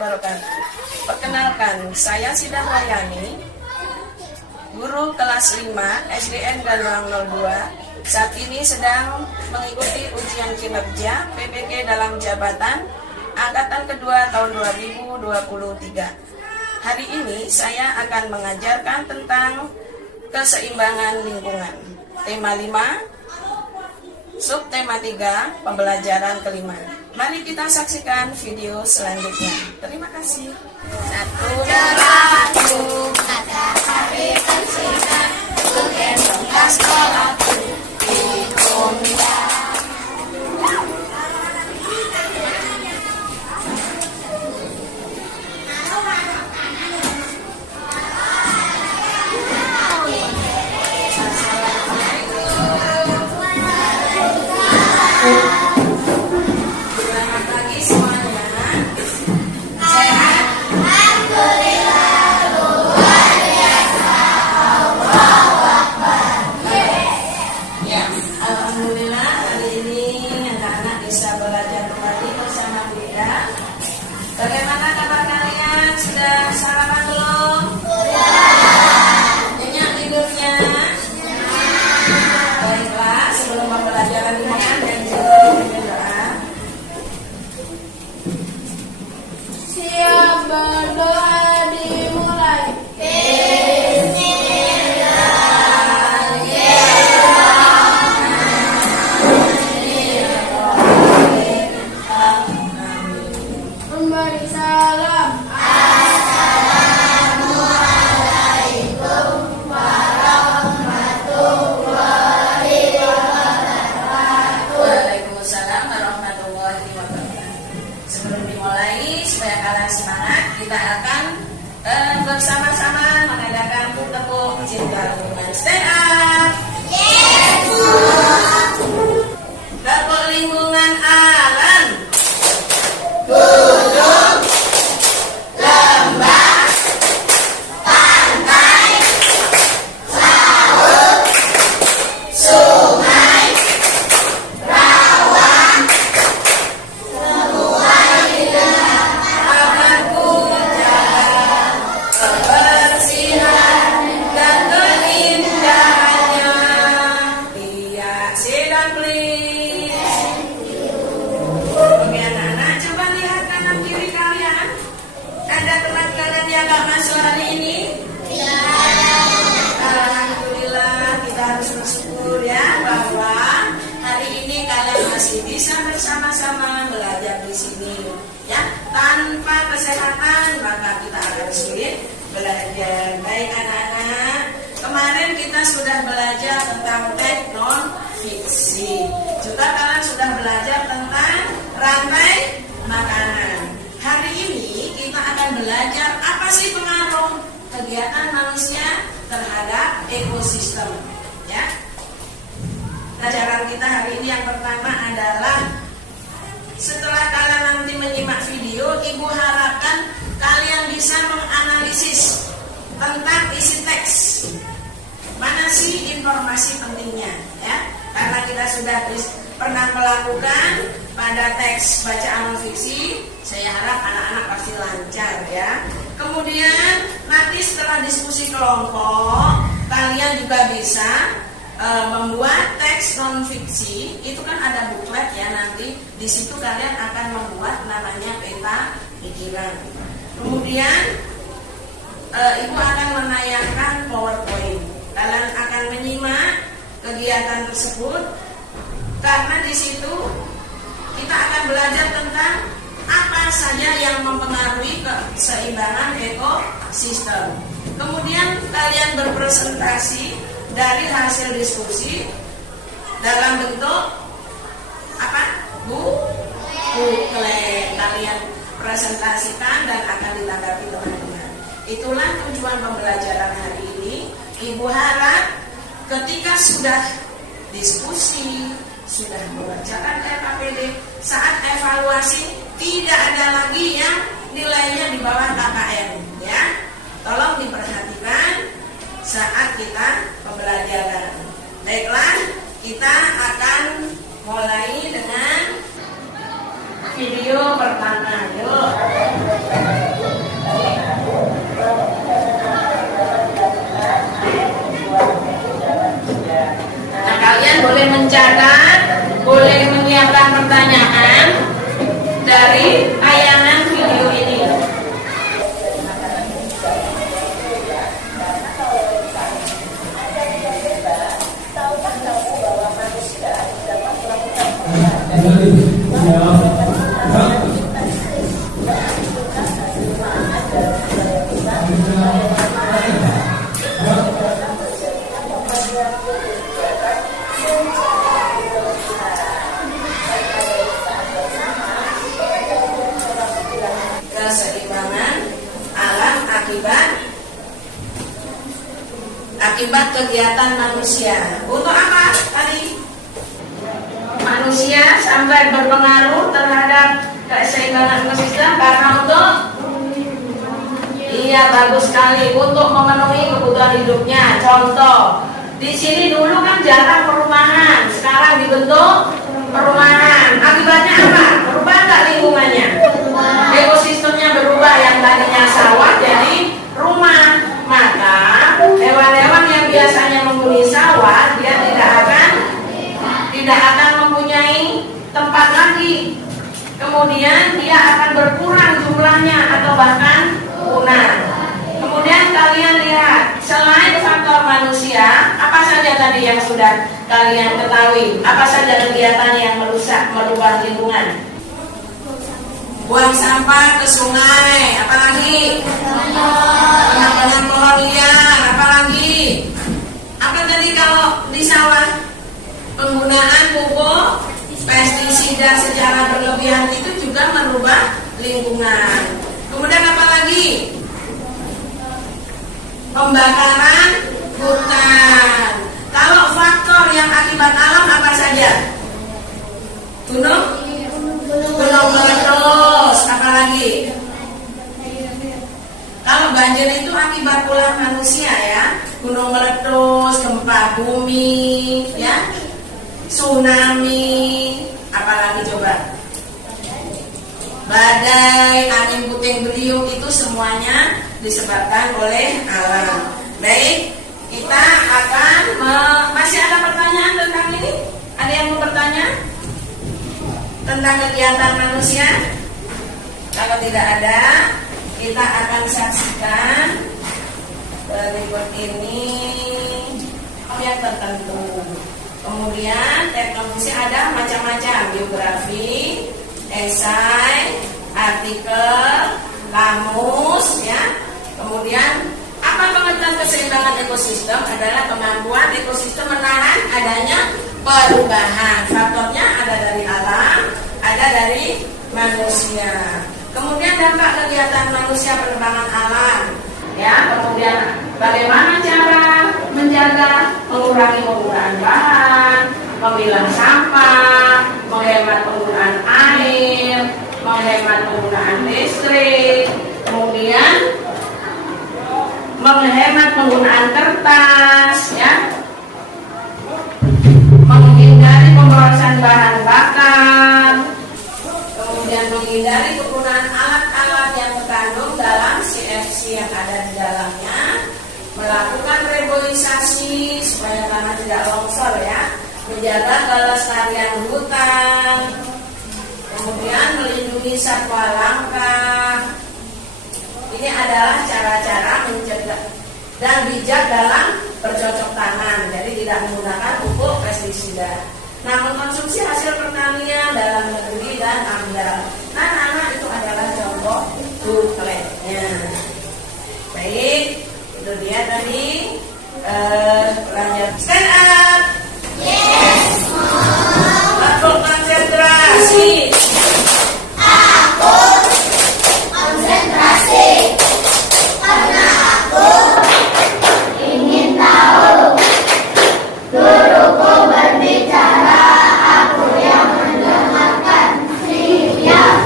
wabarakatuh. Perkenalkan, saya Sidah Rayani, guru kelas 5 SDN Galuang 02. Saat ini sedang mengikuti ujian kinerja PPG dalam jabatan angkatan kedua tahun 2023. Hari ini saya akan mengajarkan tentang keseimbangan lingkungan. Tema 5, subtema 3, pembelajaran kelima. Mari kita saksikan video selanjutnya. Terima kasih. Satu deraku, kata hari bersihkan, menggendong sekolahku di Kombia. Alhamdulillah, hari ini anak-anak bisa belajar kembali bersama Bunda. Bagaimana kabar kalian? Sudah sarapan belum? Sudah. Nyenyak tidurnya? Baiklah, sebelum pembelajaran dimulai dan juga berdoa. Siap, berdoa dimulai. Memberi salam. Assalamualaikum warahmatullahi wabarakatuh. Waalaikumsalam warahmatullahi wabarakatuh. Sebelum dimulai, supaya kalian semangat, kita akan bersama-sama mengadakan tepuk cinta lingkungan. Stand up. Tepuk lingkungan alam. Gunung, lembah, pantai, laut, sungai, rawa, semua akan ku jaga kebersihan dan keindahannya. Iya, sedang please. Oke anak-anak, coba lihat kanan kiri kalian. Ada teman kalian yang gak masuk hari ini? Ya. Alhamdulillah, kita harus bersyukur ya bahwa hari ini kalian masih bisa bersama-sama belajar di sini. Ya, tanpa kesehatan maka kita akan sulit belajar. Baik anak-anak, kemarin kita sudah belajar tentang teks non fiksi. Juga kalian sudah belajar tentang rantai makanan. Hari ini kita akan belajar apa sih pengaruh kegiatan manusia terhadap ekosistem. Ya. Pelajaran kita hari ini yang pertama adalah, setelah kalian nanti menyimak video, Ibu harapkan kalian bisa menganalisis tentang isi teks. Mana sih informasi pentingnya, ya? Karena kita sudah pernah melakukan pada teks bacaan fiksi, saya harap anak-anak pasti lancar ya. Kemudian nanti setelah diskusi kelompok, kalian juga bisa membuat teks non fiksi. Itu kan ada buklet ya, nanti di situ kalian akan membuat namanya peta pikiran. Kemudian Ibu akan menayangkan PowerPoint. Kalian akan menyimak kegiatan tersebut karena di situ kita akan belajar tentang apa saja yang mempengaruhi keseimbangan ekosistem. Kemudian kalian berpresentasi dari hasil diskusi dalam bentuk apa? Buklet. Kalian presentasikan dan akan ditanggapi teman-teman. Itulah tujuan pembelajaran hari ini. Ibu harap ketika sudah diskusi, sudah mengerjakan LKPD, saat evaluasi tidak ada lagi yang nilainya di bawah KKM ya. Tolong diperhatikan saat kita pembelajaran. Baiklah, kita akan mulai dengan video pertama. Yuk. mencatat, boleh menyiapkan pertanyaan dari tayangan video ini. Keseimbangan alam akibat kegiatan manusia. Untuk apa tadi? Manusia sampai berpengaruh terhadap keseimbangan ekosistem karena untuk bagus sekali untuk memenuhi kebutuhan hidupnya. Contoh, di sini dulu kan jarang perumahan, sekarang dibentuk perumahan. Akibatnya apa? Berubah nggak lingkungannya? Ekosistemnya berubah, yang tadinya sawah jadi rumah. Maka hewan-hewan yang biasanya menghuni sawah dia tidak akan mempunyai tempat lagi. Kemudian dia akan berkurang jumlahnya atau bahkan punah. Kemudian kalian lihat, selain faktor manusia, apa saja tadi yang sudah kalian ketahui? Apa saja kegiatan yang merusak, merubah lingkungan? Buang sampah ke sungai, apalagi? Penambangan pohon liar, apalagi? Apa tadi kalau di sawah? Penggunaan pupuk pestisida secara berlebihan itu juga merubah lingkungan. Kemudian apa lagi? Pembakaran hutan. Kalau faktor yang akibat alam apa saja? Gunung meletus, apa lagi? Kalau banjir itu akibat ulah manusia ya. Gunung meletus, gempa bumi, ya, tsunami, apalagi coba? Badai, angin puting beliung, itu semuanya disebabkan oleh alam. Baik, kita akan masih ada pertanyaan tentang ini? Ada yang mau bertanya tentang kegiatan manusia? Kalau tidak ada, kita akan saksikan berikut ini objek tertentu. Kemudian teknologi ada macam-macam, biografi, esai, artikel, kamus, ya. Kemudian apa pengertian keseimbangan ekosistem? Adalah kemampuan ekosistem menahan adanya perubahan. Faktornya ada dari alam, ada dari manusia. Kemudian dampak kegiatan manusia penebangan alam, ya. Kemudian bagaimana cara menjaga, mengurangi penggunaan bahan, memilah sampah, menghemat penggunaan air, menghemat penggunaan listrik, kemudian menghemat penggunaan kertas, ya, menghindari pemborosan bahan bakar, kemudian menghindari penggunaan alat-alat yang terkandung dalam CFC yang ada di dalamnya, melakukan reboisasi supaya tanah tidak longsor, ya, menjaga kelestarian hutan, kemudian melindungi satwa langka. Ini adalah cara-cara mencegah dan bijak dalam bercocok tanam, jadi tidak menggunakan pupuk pestisida. Nah, mengkonsumsi hasil pertanian dalam negeri dan AMDAL. Nah, anak itu adalah contoh bukletnya. Baik, itu dia tadi pelajaran. Stand up. Yes, Mom. Aku konsentrasi. Aku konsentrasi karena aku ingin tahu. Guruku berbicara, aku yang mendengarkan. Siap.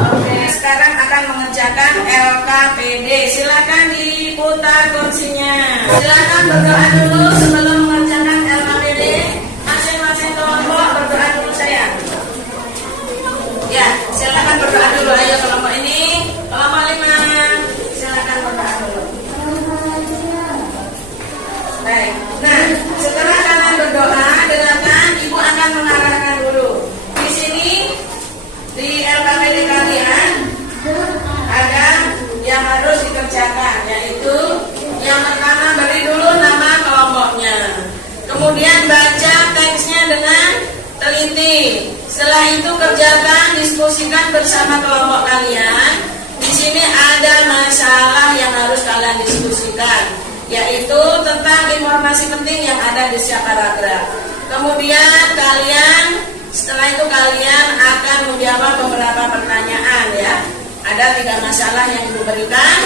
Oke, sekarang akan mengerjakan LKPD. Silakan diputar kursinya. Silakan berdoa dulu sebelum mengerjakan LKPD. Masing-masing kelompok berdoa dulu, sayang. Ya, silakan berdoa dulu. Ayo kelompok ini, kelompok 5. Silakan berdoa dulu. Baik. Nah, setelah kalian berdoa, dengarkan Ibu Setelah itu kerjakan, diskusikan bersama kelompok kalian. Di sini ada masalah yang harus kalian diskusikan, yaitu tentang informasi penting yang ada di setiap paragraf. Kemudian setelah itu kalian akan menjawab beberapa pertanyaan ya. Ada 3 masalah yang diberikan.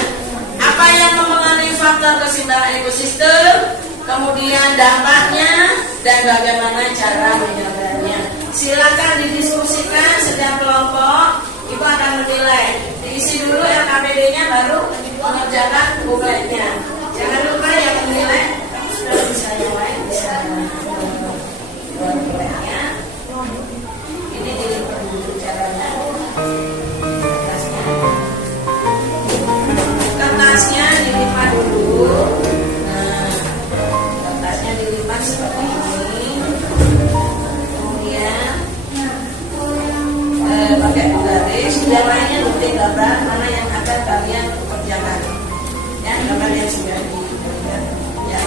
Apa yang mempengaruhi faktor keseimbangan ekosistem, kemudian dampaknya, dan bagaimana cara menjaganya. Silakan didiskusikan setiap kelompok, itu akan menilai. Diisi dulu LKPD-nya baru mengerjakan bukletnya. Jangan lupa yang menilai sudah bisa yang lain bisa buat bukletnya. Ini dilipat dulu caranya. Kertasnya dilipat dulu. Nah, kertasnya dilipat seperti ini. Kemudian pakai garis. Yang lainnya lebih gambar mana yang akan kalian kerjakan. Ya, gambar yang sudah diberikan. Ya,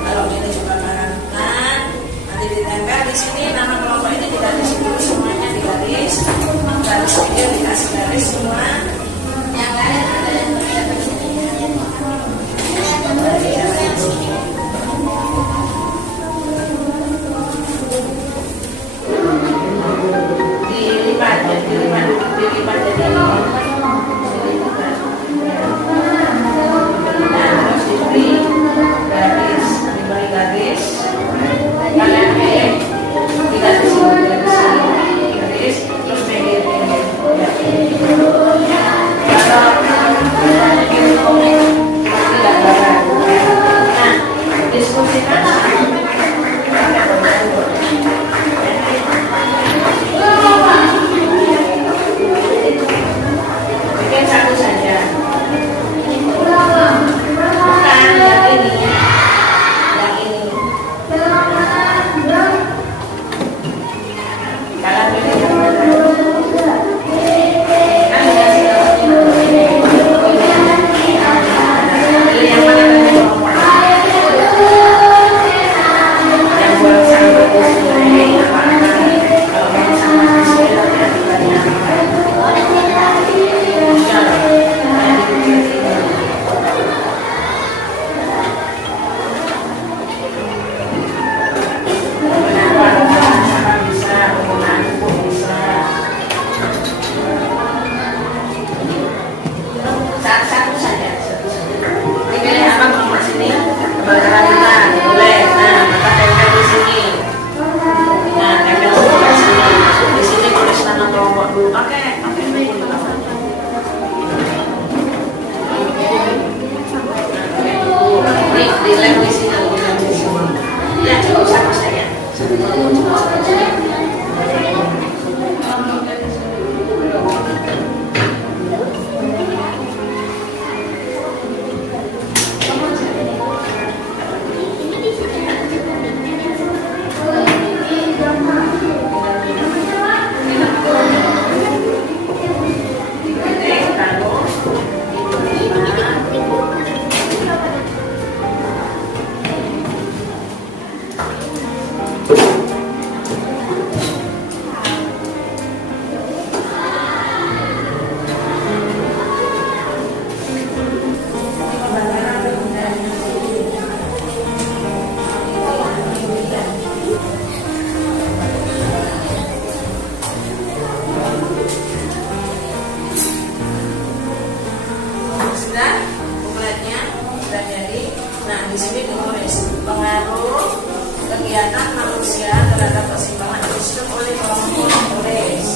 kalau ini coba barangkan, nanti ditempel di sini. Nama kelompok ini digaris dulu, semuanya digaris. Garis video dikasih garis semua. Yang lain ada yang kerjakan sini. Dilipat jadi nah, terus diberi garis, kalian dikasih garis, terus diskusikan bikin satu saja, bukan yang ini, kalian pilih yang mana? Kan dikasih pilih yang mana tadi kelompoknya? Yang buat sama display apa? Kalau mau sama display tapi aturannya apa? Satu saja. Dipilih apa kelompok sini? Kebakaran boleh. Nah, maka tempel di sini. Nah, tempel sebelah sini. Di sini tulis nama kelompok dulu. Oke. Ini dilem di sini. Ya, cukup satu saja. Di sini ditulis pengaruh kegiatan manusia terhadap keseimbangan ekosistem oleh kelompok tulis.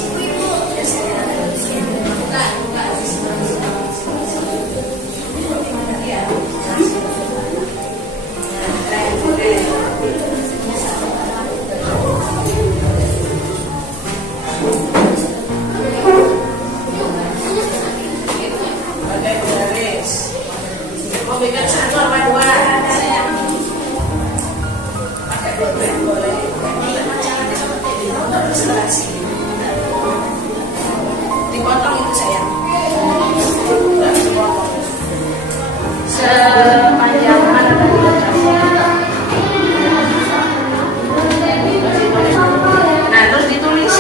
Bikin satu apa dua sayang, pakai boleh caranya seperti ini untuk ilustrasi dipotong itu sayang, nggak dipotong sepanjang mana tadi nah terus ditulis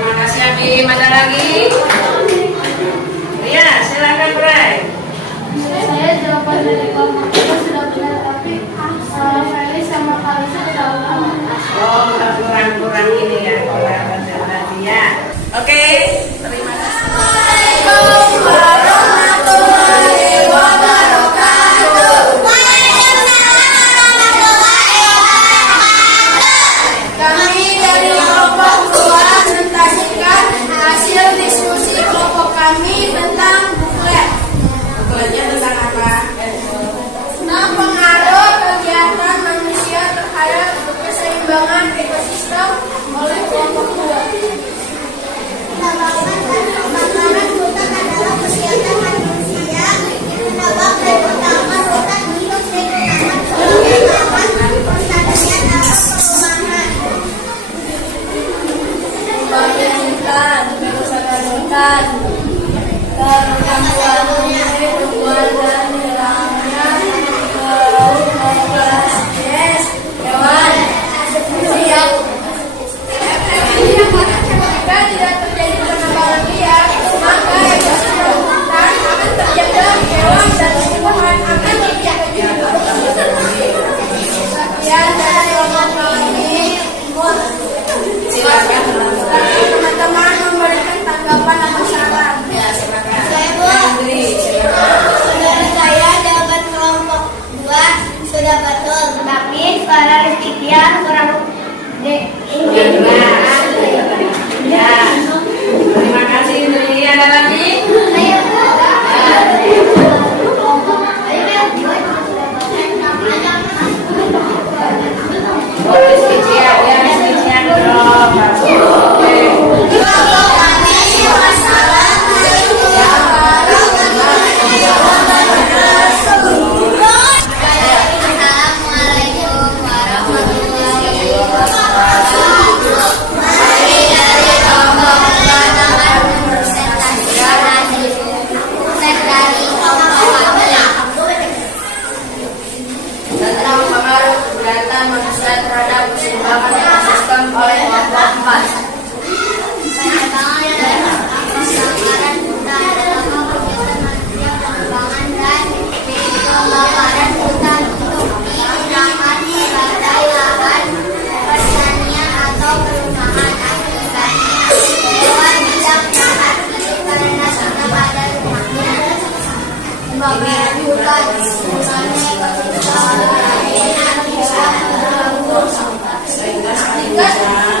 Terima kasih Abi. Ada lagi? Ya, silakan Bray. Saya jawaban dari kelompok itu sudah benar, tapi Feli sama Kalisa udah ulang. Oh, kurang ini ya, kurang tadi ya. Oke, terima kasih. Assalamualaikum warahmatullahi wabarakatuh. Kami dari kelompok 2 presentasikan hasil diskusi kelompok kami tentang buklet. Bukletnya tentang apa? Tentang pengaruh kegiatan manusia terhadap keseimbangan ekosistem oleh kelompok 2. Makanan hutan adalah kegiatan manusia menebang dan utama hutan hidup dan utama pertanian atau perumahan. Membayangkan kerusakan hutan karena tumbuhan dan hilangnya spesies hewan. Siap. Jika tidak terjadi penebangan liar, maka ekosistem hutan akan terjaga, hewan dan tumbuhan akan terjaga juga. Sekian dari kelompok kami. Silakan teman-teman memberikan tanggapan atau saran. Ya, silakan. Saudara saya jawaban kelompok 2 sudah betul, tapi suara Rizkia kurang Ya, terima kasih Indri. Ada lagi? Assalamualaikum warahmatullahi wabarakatuh. Mari dari kelompok teman-teman presentasikan hasil buklet dari kelompok kami Tentang pengaruh kegiatan manusia terhadap keseimbangan ekosistem oleh kelompok 4. Penebangan adalah pembakaran hutan dalam kegiatan manusia penebangan dan pembakaran hutan untuk digunakan sebagai lahan pertanian atau perumahan. Akibatnya hewan tidak dapat hidup karena tetap ada rumahnya. Pembakaran hutan misalnya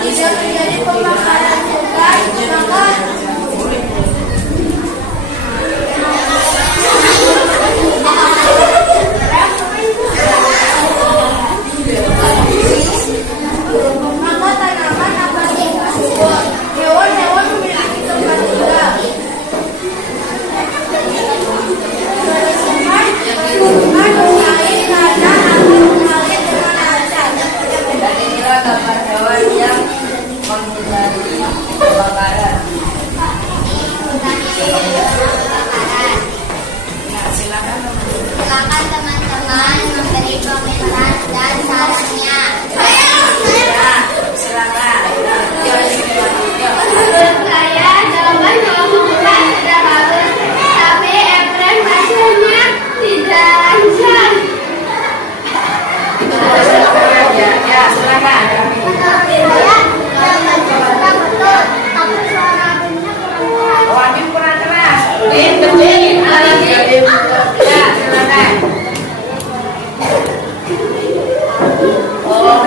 Jika tidak terjadi pembakaran hutan, maka tanaman akan subur. Hewan-hewan memiliki tempat tinggal. Tumbuhan mengalir tanah akan mengalir dengan lancar. Dan inilah gambar hewan yang menghindari kebakaran. Ya, silakan. Silakan teman-teman memberi komentar dan sarannya. Ya, silakan. Saya jawaban kelompok 4 sudah bagus, tapi Efren hasilnya tidak lancar. Ya, silakan. Saya jawaban sudah betul, tapi suara Abimnya kurang keras. Oh, Abim kurang keras. Betul. Ada lagi? Ya, silakan. Oh,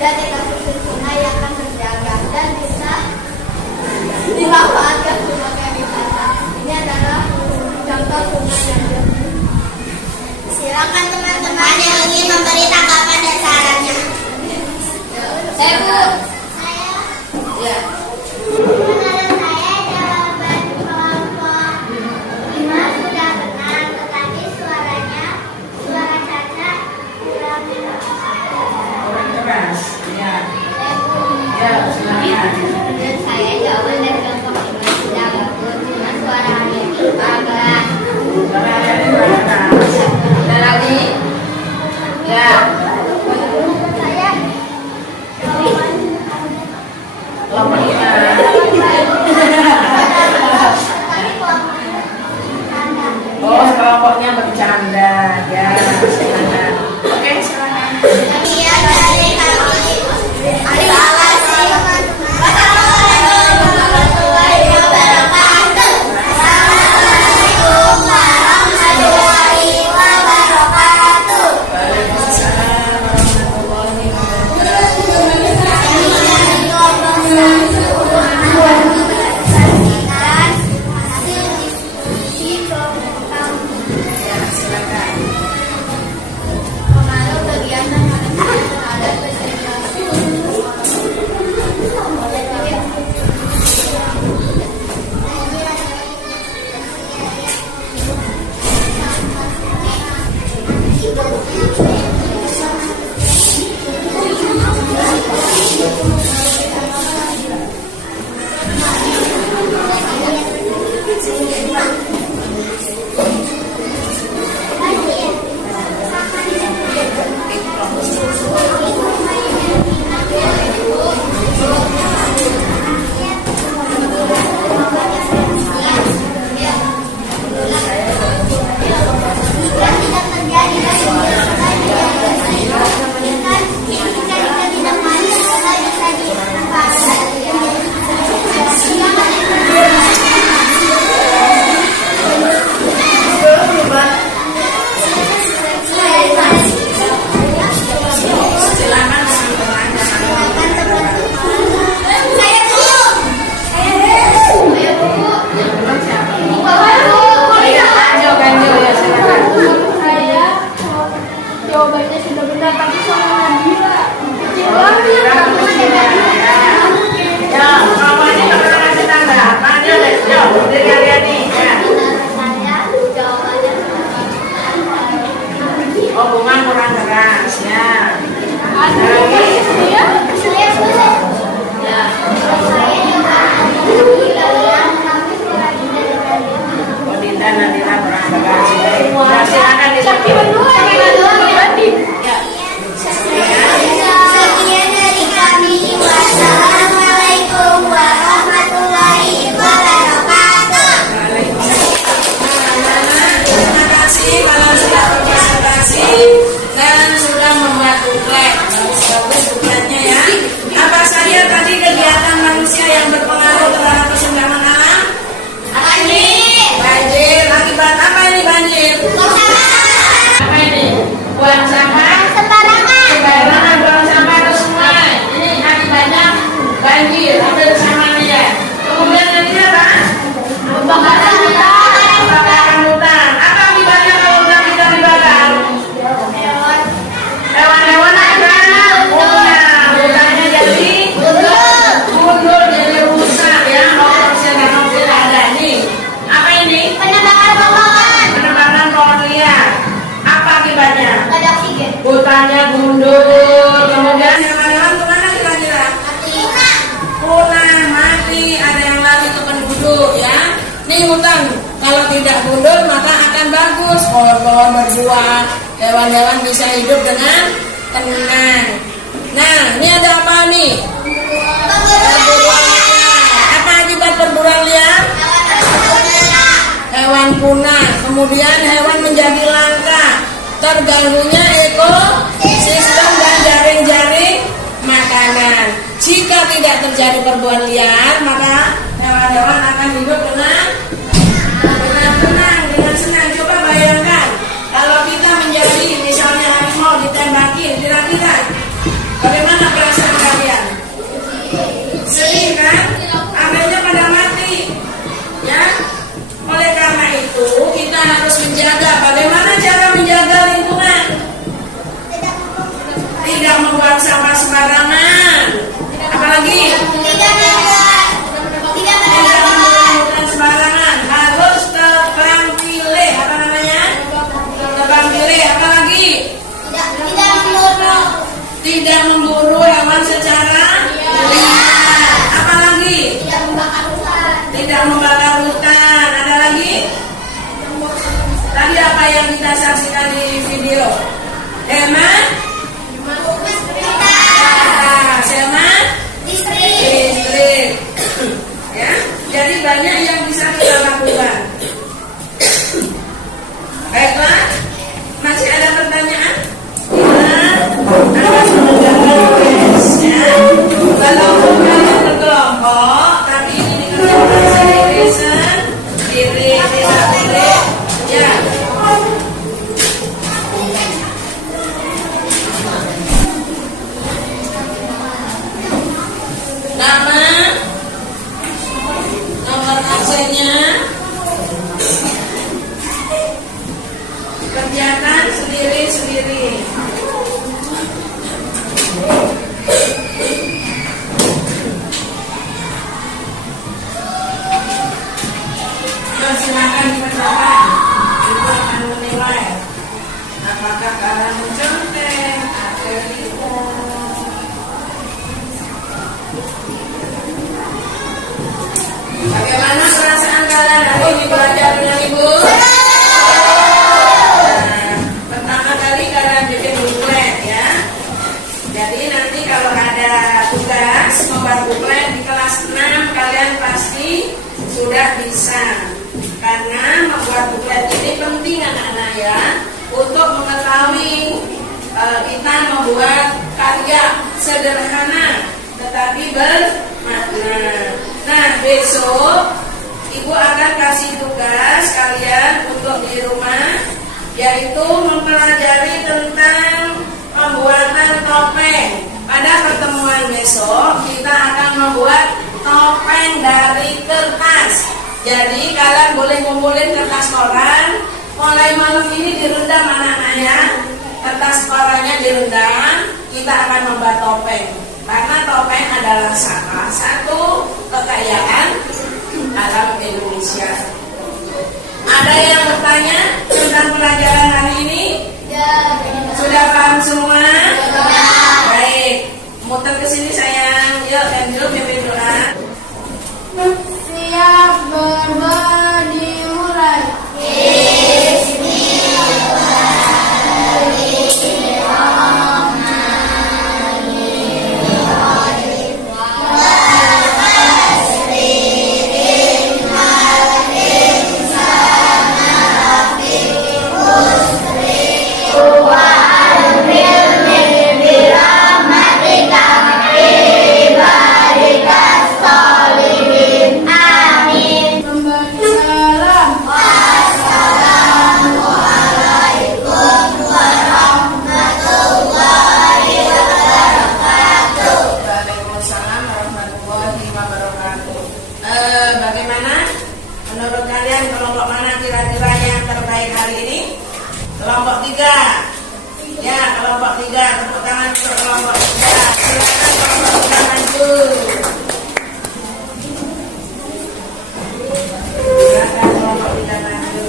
dan ekosistem sungai yang akan terjaga dan bisa dimanfaatkan sebagai wisata. Ini adalah contoh sungai yang jernih. Silakan teman-teman yang ingin memberi tanggapan dan sarannya. Saya Bu. Saya. Ya. Menurut saya jawaban kelompok 5 sudah benar, tetapi suara Caca kurang Keras. Ya. Ya, silakan. menurut saya jawaban dari kelompok 5 sudah bagus, cuma suara itu agak. Ada lagi? Ya. Menurut saya jawaban Kelompok lima. Oh, kelompoknya bercanda. Ya, silakan. Oke, silakan. Iya, dari kami. Assalamualaikum warahmatullahi wabarakatuh. Assalamualaikum warahmatullahi wabarakatuh. Waalaikumsalam warahmatullahi wabarakatuh. Ya, silakan. Pengaruh kegiatan manusia terhadap kesehatan. Silakan Jawabannya sudah benar, tapi suara Nadira kecil Oh, Nadira kecil ya. Ya, kamu ini pernah ngasih tanda. Tanya deh, yuk, dari kalian nih. Ya. Oh, bunga kurang keras, ya. Ada lagi? Ya. Oh, Dinda, Nadira kurang keras. Ya, silakan Ya. Sekian dari kami. Wassalamualaikum warahmatullahi wabarakatuh. Terima kasih kalau sudah berpresentasi dan sudah membuat buklek. Bagus bukletnya ya. Apa saja tadi kegiatan manusia yang berpengaruh terhadap kesenjangan alam? Apa ini? Banjir. Akibat apa ini banjir? Apa ini? Buang sampah. Sembarangan buang sampah ke sungai. Ini akibatnya banjir. Hampir sama dia. Kemudian nanti apa? Kebakaran hutan. Apa akibatnya kalau hutan kita dibakar? Hewan-hewan apa? Punah. Hutannya jadi gundul, jadi rusak ya. Oksigen dan oksigen ada nih. Apa ini? Penebangan pohon liar. Apa akibatnya? Hutannya gundul. Kemudian hewan-hewan kemana kira-kira? Punah, mati, ada yang lari ke penduduk ya. Ini hutan kalau tidak gundul maka akan bagus, pohon-pohon berbuah, hewan-hewan bisa hidup dengan tenang. Nah, ini ada apa nih? Perburuan liar. Apa akibat perburuan liar? Hewan punah, kemudian hewan menjadi langka, terganggunya ekosistem dan jaring-jaring makanan. Jika tidak terjadi perburuan liar, maka hewan-hewan akan hidup dengan tenang, dengan senang. Coba bayangkan kalau kita menjadi misalnya harimau ditembaki, kira-kira bagaimana perasaan tidak membakar hutan. Ada lagi? Tadi apa yang kita saksikan di video? Hemat hemat listrik. Ya, jadi banyak yang bisa kita lakukan. Baiklah, masih ada pertanyaan? Kita akan mengerjakan tes, ya. Kalau kalian berkelompok, tapi ini dikerjakan sendiri, tidak boleh. Ya. Nama, nomor absennya, kerjakan sendiri-sendiri. Silakan dikerjakan. Ibu akan menilai apakah kalian mencontek atau tidak. Bagaimana perasaan kalian hari ini belajar dengan ibu? Nah, pertama kali kalian bikin buklet, ya. Jadi nanti kalau ada tugas membuat buklet di kelas 6 kalian pasti sudah bisa. Karena membuat buklet ini penting anak-anak, ya, untuk mengetahui kita membuat karya sederhana tetapi bermakna. Nah, besok ibu akan kasih tugas kalian untuk di rumah, yaitu mempelajari tentang pembuatan topeng. Pada pertemuan besok kita akan membuat topeng dari kertas. Jadi kalian boleh ngumpulin kertas koran. Mulai malam ini direndam anak-anak, ya. Kertas korannya direndam. Kita akan membuat topeng. Karena topeng adalah salah satu kekayaan alam Indonesia. Ada yang bertanya tentang pelajaran hari ini? Ya. Sudah paham semua? Ya. Baik. Muter ke sini sayang. Yuk, Andrew pimpin doa. Siap berdoa dimulai. Bagaimana menurut kalian kelompok mana kira-kira yang terbaik hari ini? Kelompok 3. Ya, kelompok 3. Tepuk tangan untuk kelompok 3. Silakan kelompok 3 maju. Silakan kelompok 3 maju.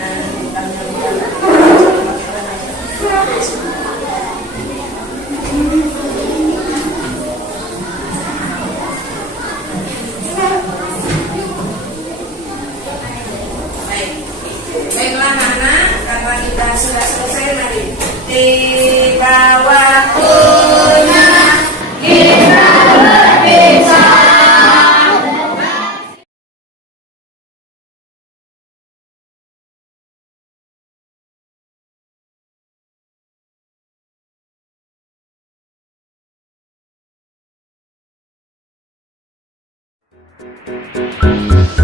Nah, kita baiklah anak-anak, karena kita sudah selesai, mari tiba waktunya kita berpisah. Thank you.